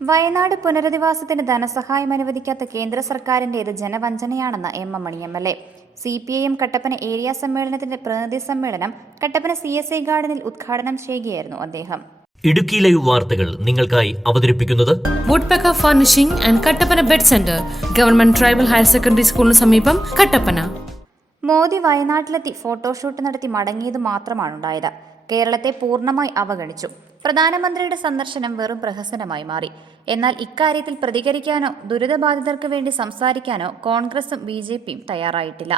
വയനാട് പുനരധിവാസത്തിന് ധനസഹായം അനുവദിക്കാത്ത കേന്ദ്ര സർക്കാരിന്റേത് ജനവഞ്ചനയാണെന്ന് M M Mani M L A. C P I M Kattappana area സമ്മേളനത്തിന്റെ പ്രതിനിധി സമ്മേളനം കട്ടപ്പന സി എസ് ഐ ഗാർഡനിൽ ഉദ്ഘാടനം ചെയ്യുകയായിരുന്നു അദ്ദേഹം. ഇടുക്കി ലൈവ് വാർത്തകൾ നിങ്ങൾക്കായി അവതരിപ്പിക്കുന്നത് Woodpecker furnishing and Kattappana bed centre government tribal higher secondary സ്കൂളിന് സമീപം കട്ടപ്പന. മോദി വയനാട്ടിലെത്തി ഫോട്ടോഷൂട്ട് നടത്തി മടങ്ങിയത് മാത്രമാണുണ്ടായത്. കേരളത്തെ പൂർണമായി അവഗണിച്ചു. പ്രധാനമന്ത്രിയുടെ സന്ദർശനം വെറും പ്രഹസനമായി മാറി. എന്നാൽ ഇക്കാര്യത്തിൽ പ്രതികരിക്കാനോ ദുരിതബാധിതർക്ക് വേണ്ടി സംസാരിക്കാനോ കോൺഗ്രസും ബി ജെ പിയും തയ്യാറായിട്ടില്ല.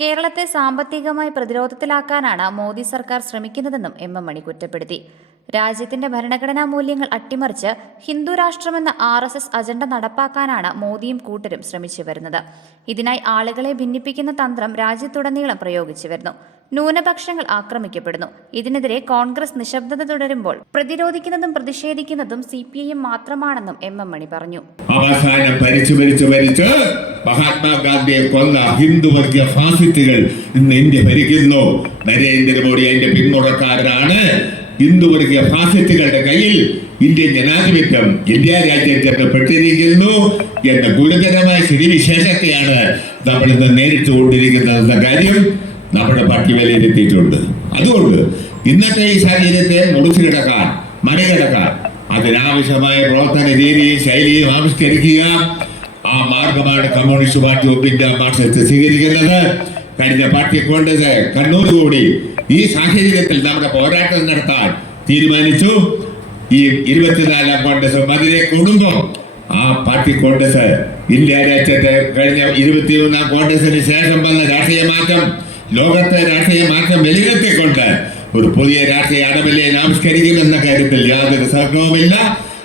കേരളത്തെ സാമ്പത്തികമായി പ്രതിരോധത്തിലാക്കാനാണ് മോദി സർക്കാർ ശ്രമിക്കുന്നതെന്നും എം എം മണി കുറ്റപ്പെടുത്തി. രാജ്യത്തിന്റെ ഭരണഘടനാ മൂല്യങ്ങൾ അട്ടിമറിച്ച് ഹിന്ദു രാഷ്ട്രമെന്ന ആർ എസ് എസ് അജണ്ട നടപ്പാക്കാനാണ് മോദിയും കൂട്ടരും ശ്രമിച്ചു വരുന്നത്. ഇതിനായി ആളുകളെ ഭിന്നിപ്പിക്കുന്ന തന്ത്രം രാജ്യത്തുടനീളം പ്രയോഗിച്ചു വരുന്നു. ന്യൂനപക്ഷങ്ങൾ ആക്രമിക്കപ്പെടുന്നു. ഇതിനെതിരെ കോൺഗ്രസ് നിശബ്ദത തുടരുമ്പോൾ പ്രതിരോധിക്കുന്നതും പ്രതിഷേധിക്കുന്നതും സി പി ഐ എം മാത്രമാണെന്നും എം എം മണി പറഞ്ഞു. അവസാനം മഹാത്മാഗാന്ധിയെ കൊന്ന ഫാസിസ്റ്റുകൾ ഇന്ന് ഇന്ത്യ ഭരിക്കുന്നു. നരേന്ദ്രമോദി അതിന്റെ ഹിന്ദു വർഗീയ ഫാസിസ്റ്റുകളുടെ കയ്യിൽ ഇന്ത്യൻ ജനാധിപത്യം ഇന്ത്യ രാജ്യത്തൊക്കെ പെട്ടിരിക്കുന്നു എന്ന ഗുരുതരമായ സ്ഥിതിവിശേഷത്തെയാണ് നമ്മൾ ഇന്ന് നേരിട്ടുകൊണ്ടിരിക്കുന്നത്. എന്ന കാര്യം? നമ്മുടെ പാർട്ടി വിലയിരുത്തിയിട്ടുണ്ട്. അതുകൊണ്ട് ഇന്നത്തെ ഈ സാഹചര്യത്തെ മുറിച്ചു കിടക്കാൻ മറികടക്കാൻ അതിനാവശ്യമായ പ്രവർത്തന രീതിയും ശൈലിയും ആവിഷ്കരിക്കുക. ആ മാർഗമാണ് communist party of India Marxist സ്വീകരിക്കുന്നത്. കഴിഞ്ഞ പാർട്ടി കോൺഗ്രസ് കണ്ണൂർ കൂടി ഈ സാഹചര്യത്തിൽ നമ്മുടെ പോരാട്ടം നടത്താൻ തീരുമാനിച്ചു. ഈ ഇരുപത്തിനാലാം കോൺഗ്രസ് അതിലെ കുടുംബം ആ പാർട്ടി കോൺഗ്രസ് ഇന്ത്യ രാജ്യത്തെ കഴിഞ്ഞ ഇരുപത്തിമൂന്നാം കോൺഗ്രസിന് ശേഷം വന്ന രാഷ്ട്രീയ മാറ്റം ലോകത്തെ രാഷ്ട്രീയ മാറ്റം വിലയിരുത്തിക്കൊണ്ട് ഒരു പുതിയ രാഷ്ട്രീയ അടവിലെ ആവിഷ്കരിക്കുമെന്ന കാര്യത്തിൽ യാതൊരു സഹകവുമില്ല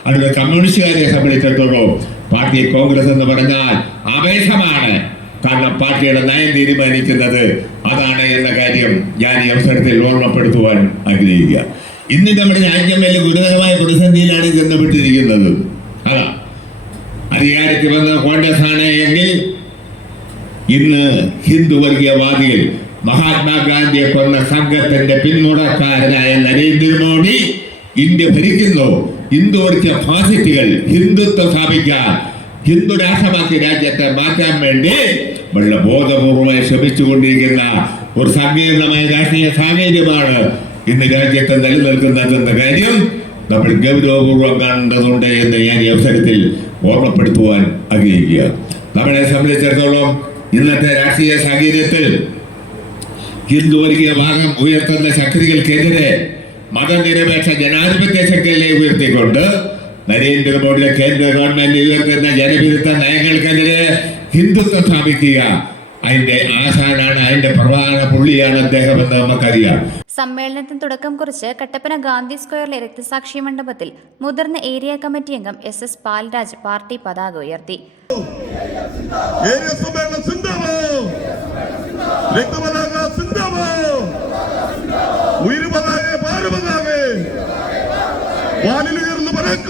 അതുകൊണ്ട് കമ്മ്യൂണിസ്റ്റുകാരെ സംബന്ധിച്ചിടത്തോളം പാർട്ടി കോൺഗ്രസ് എന്ന് പറഞ്ഞാൽ ആവേശമാണ്. കാരണം പാർട്ടിയുടെ നയം തീരുമാനിക്കുന്നത് അതാണ് എന്ന കാര്യം ഞാൻ ഈ അവസരത്തിൽ ഓർമ്മപ്പെടുത്തുവാൻ ആഗ്രഹിക്കുക. ഇന്ന് നമ്മുടെ രാജ്യം വലിയ ഗുരുതരമായ പ്രതിസന്ധിയിലാണ് ചെന്നപ്പെട്ടിരിക്കുന്നത്. അതാ അധികാരത്തിൽ വന്ന കോൺഗ്രസ് ആണ് എങ്കിൽ ഇന്ന് ഹിന്ദു വർഗീയവാദികൾ മഹാത്മാഗാന്ധിയെ കൊന്ന സംഘത്തിന്റെ പിന്മുടക്കാരനായ നരേന്ദ്രമോദി ഇന്ത്യ ഭരിക്കുന്നു. ഹിന്ദു വർഗീയ ഫാസിസ്റ്റുകൾ ഹിന്ദുത്വം സ്ഥാപിക്കാൻ ഹിന്ദു രാഷ്ട്രമാക്കി രാജ്യത്തെ മാറ്റാൻ വേണ്ടി വളരെ ബോധപൂർവമായി ശ്രമിച്ചുകൊണ്ടിരിക്കുന്ന ഒരു സങ്കീർണമായ രാഷ്ട്രീയ സാഹചര്യമാണ് ഇന്ന് രാജ്യത്ത് നിലനിൽക്കുന്നതെന്ന കാര്യം നമ്മൾ ഗൗരവപൂർവം കാണേണ്ടതുണ്ട് എന്ന് ഞാൻ ഈ അവസരത്തിൽ ഓർമ്മപ്പെടുത്തുവാൻ ആഗ്രഹിക്കുക. നമ്മളെ സംബന്ധിച്ചിടത്തോളം ഇന്നത്തെ രാഷ്ട്രീയ സാഹചര്യത്തിൽ ഹിന്ദു വർഗീയ ഭാഗം ഉയർത്തുന്ന ശക്തികൾക്കെതിരെ മതനിരപേക്ഷ ജനാധിപത്യ ശക്തികളെ ഉയർത്തിക്കൊണ്ട് നരേന്ദ്രമോദിയുടെ കേന്ദ്ര ഗവൺമെന്റ് ഉയർത്തുന്ന ജനവിരുദ്ധ നയങ്ങൾക്കെതിരെ ഹിന്ദുത്വം സ്ഥാപിക്കുക. അതിന്റെ ആശാനാണ് അതിന്റെ പ്രധാന പുള്ളിയാണ് അദ്ദേഹം എന്ന് നമുക്കറിയാം. സമ്മേളനത്തിന് തുടക്കം കുറിച്ച് കട്ടപ്പന ഗാന്ധി സ്ക്വയറിലെ രക്തസാക്ഷി മണ്ഡപത്തിൽ മുതിർന്ന ഏരിയ കമ്മിറ്റി അംഗം എസ് എസ് പാൽരാജ് പാർട്ടി പതാക ഉയർത്തി. ഏരിയ സമ്മേളനം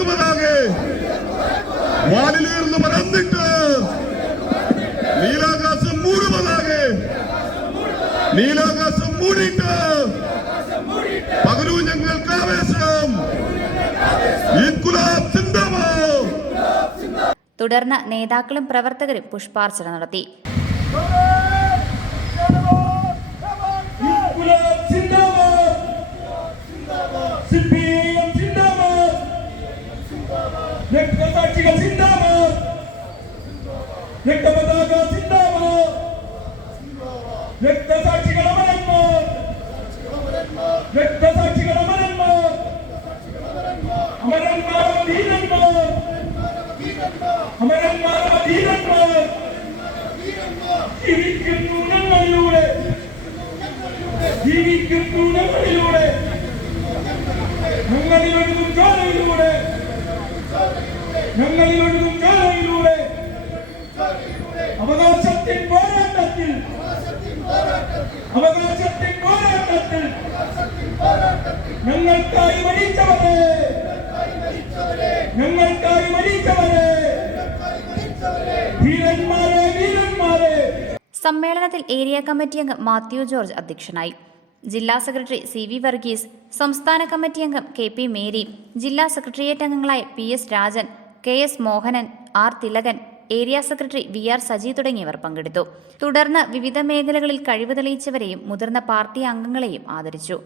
പറക്കുപതാകെ വാനിലുയർന്നു പറന്നിട്ട് നീലാകാശം മൂടുപതാകെ നീലാകാശം മൂടിയിട്ട് പകരൂ ഞങ്ങൾക്ക് ആവേശം. തുടർന്ന് നേതാക്കളും പ്രവർത്തകരും പുഷ്പാർച്ചന നടത്തി. സിന്ദാബാദ് രക്തസാക്ഷികൾ അമരന്മാർ രക്തസാക്ഷികൾ ചോരയിലൂടെ അവകാശത്തിൻ പോരാട്ടത്തിൽ. അവകാശത്തിൻ പോരാട്ടത്തിൽ. ഞങ്ങൾക്കായി മരിച്ചവരെ. ഞങ്ങൾക്കായി മരിച്ചവരെ. ധീരന്മാരെ വീരന്മാരെ. സമ്മേളനത്തിൽ ഏരിയ കമ്മിറ്റി അംഗം മാത്യു ജോർജ് അധ്യക്ഷനായി. ജില്ലാ സെക്രട്ടറി സി വി വർഗീസ് സംസ്ഥാന കമ്മിറ്റി അംഗം കെ പി മേരി ജില്ലാ സെക്രട്ടേറിയറ്റ് അംഗങ്ങളായ P S Rajan K S Mohanan R Thilakan area secretary V R Saji തുടങ്ങിയവർ പങ്കെടുത്തു. തുടർന്ന് വിവിധ മേഖലകളിൽ കഴിവ് തെളിയിച്ചവരെയും മുതിർന്ന പാർട്ടി അംഗങ്ങളെയും ആദരിച്ചു.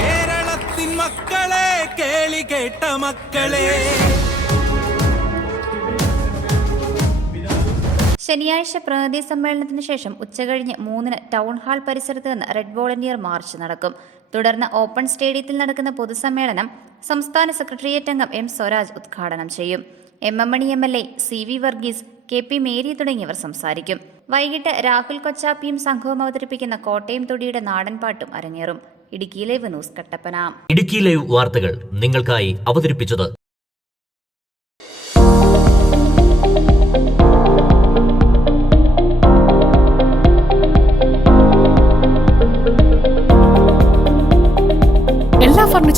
കേരളത്തിൻ മക്കളെ കേളി കേട്ട മക്കളെ. ശനിയാഴ്ച പ്രതിനിധി സമ്മേളനത്തിന് ശേഷം ഉച്ചകഴിഞ്ഞ് മൂന്നിന് ടൗൺ ഹാൾ പരിസരത്ത് നിന്ന് റെഡ് വോളണ്ടിയർ മാർച്ച് നടക്കും. തുടർന്ന് ഓപ്പൺ സ്റ്റേഡിയത്തിൽ നടക്കുന്ന പൊതുസമ്മേളനം സംസ്ഥാന സെക്രട്ടേറിയറ്റ് അംഗം എം സ്വരാജ് ഉദ്ഘാടനം ചെയ്യും. M M Mani M L A C V Varghese K P Mary തുടങ്ങിയവർ സംസാരിക്കും. വൈകിട്ട് രാഹുൽ കൊച്ചാപ്പിയും സംഘവും അവതരിപ്പിക്കുന്ന കോട്ടയം തൊടിയുടെ നാടൻപാട്ടും അരങ്ങേറും. Idukki live news Kattappana. Idukki live വാർത്തകൾ നിങ്ങൾക്കായി അവതരിപ്പിച്ചത്